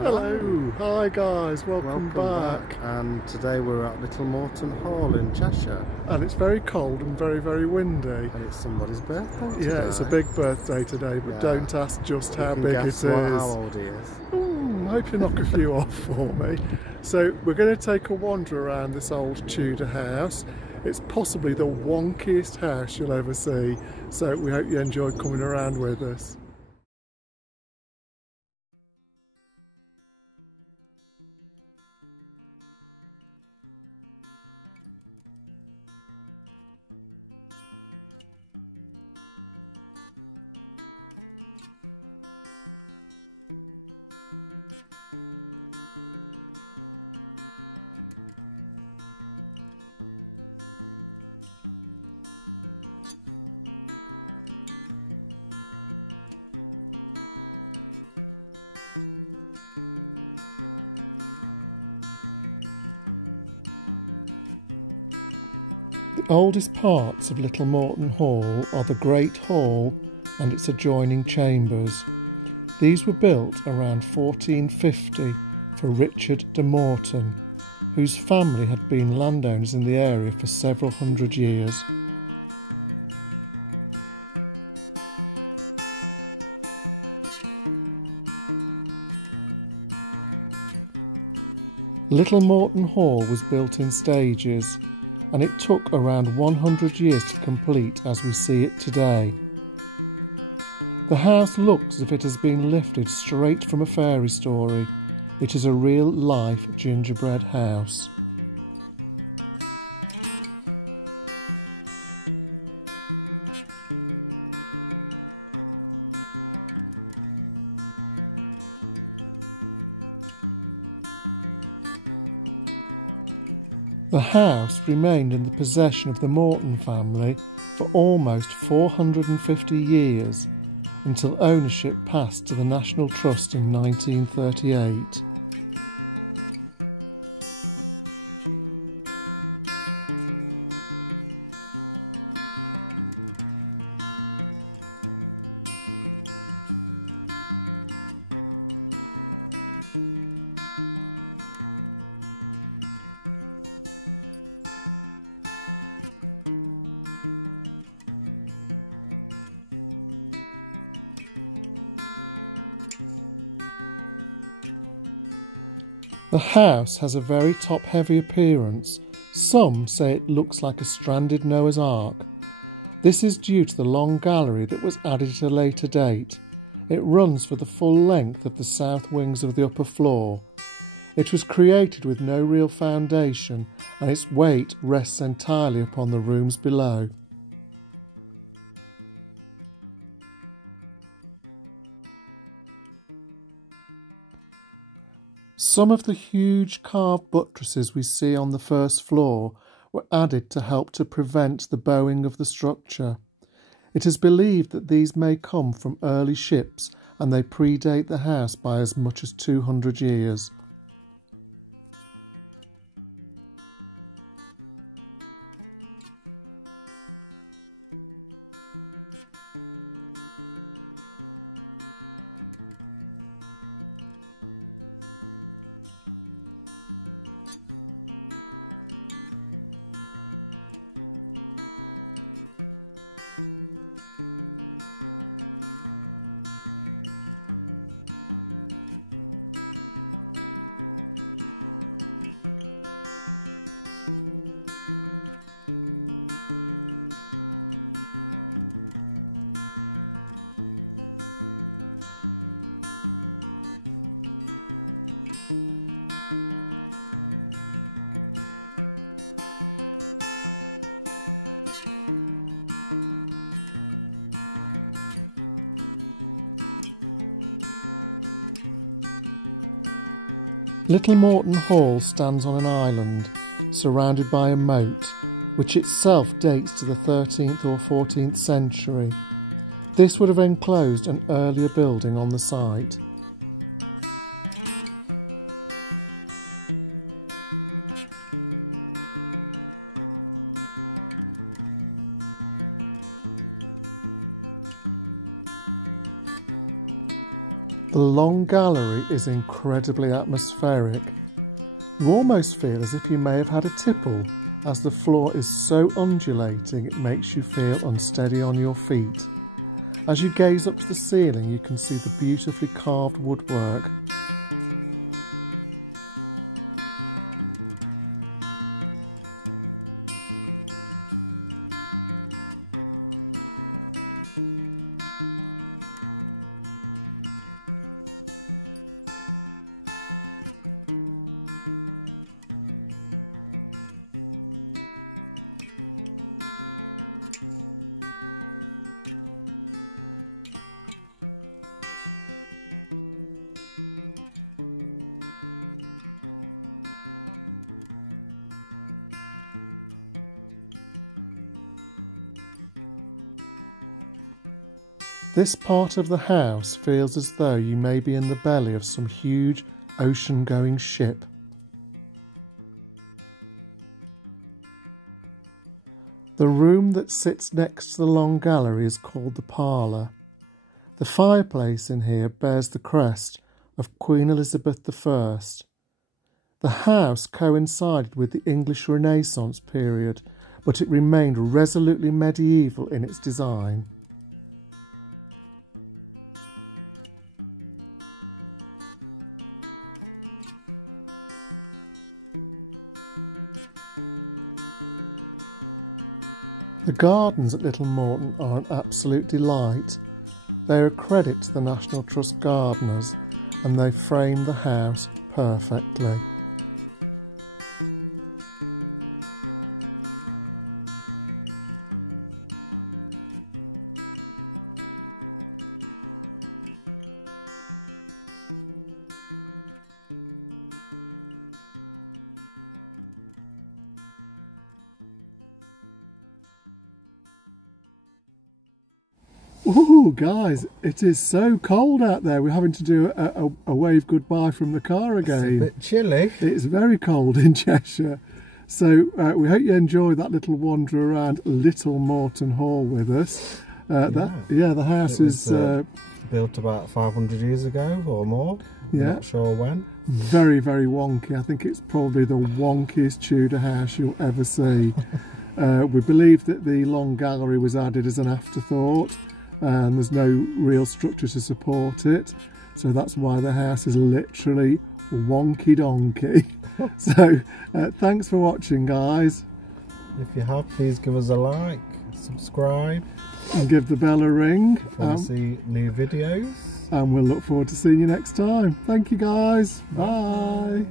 Hello, hi guys, welcome back. And today we're at Little Moreton Hall in Cheshire. And it's very cold and very, very windy. And it's somebody's birthday today. Yeah, it's a big birthday today, but don't ask just how big it is. How old he is. I hope you knock a few off for me. So we're going to take a wander around this old Tudor house. It's possibly the wonkiest house you'll ever see, so we hope you enjoy coming around with us. The oldest parts of Little Moreton Hall are the Great Hall and its adjoining chambers. These were built around 1450 for Richard de Moreton, whose family had been landowners in the area for several hundred years. Little Moreton Hall was built in stages, and it took around 100 years to complete as we see it today. The house looks as if it has been lifted straight from a fairy story. It is a real-life gingerbread house. The house remained in the possession of the Moreton family for almost 450 years, until ownership passed to the National Trust in 1938. The house has a very top-heavy appearance. Some say it looks like a stranded Noah's Ark. This is due to the long gallery that was added at a later date. It runs for the full length of the south wings of the upper floor. It was created with no real foundation, and its weight rests entirely upon the rooms below. Some of the huge carved buttresses we see on the first floor were added to help to prevent the bowing of the structure. It is believed that these may come from early ships, and they predate the house by as much as 200 years. Little Moreton Hall stands on an island, surrounded by a moat. which itself dates to the 13th or 14th century. This would have enclosed an earlier building on the site. The long gallery is incredibly atmospheric. You almost feel as if you may have had a tipple, as the floor is so undulating it makes you feel unsteady on your feet. As you gaze up to the ceiling, you can see the beautifully carved woodwork. This part of the house feels as though you may be in the belly of some huge ocean-going ship. The room that sits next to the long gallery is called the parlour. The fireplace in here bears the crest of Queen Elizabeth I. The house coincided with the English Renaissance period, but it remained resolutely medieval in its design. The gardens at Little Moreton are an absolute delight. They are a credit to the National Trust gardeners, and they frame the house perfectly. Ooh, guys, it is so cold out there. We're having to do a wave goodbye from the car again. It's a bit chilly. It's very cold in Cheshire. So we hope you enjoy that little wander around Little Moreton Hall with us. The house is built about 500 years ago or more. Yeah. Not sure when. Very, very wonky. I think it's probably the wonkiest Tudor house you'll ever see. We believe that the long gallery was added as an afterthought, and there's no real structure to support it, so that's why the house is literally wonky donkey. So thanks for watching, guys. If you have, please give us a like, subscribe, and give the bell a ring. if you want to see new videos. And we'll look forward to seeing you next time. Thank you, guys. Bye.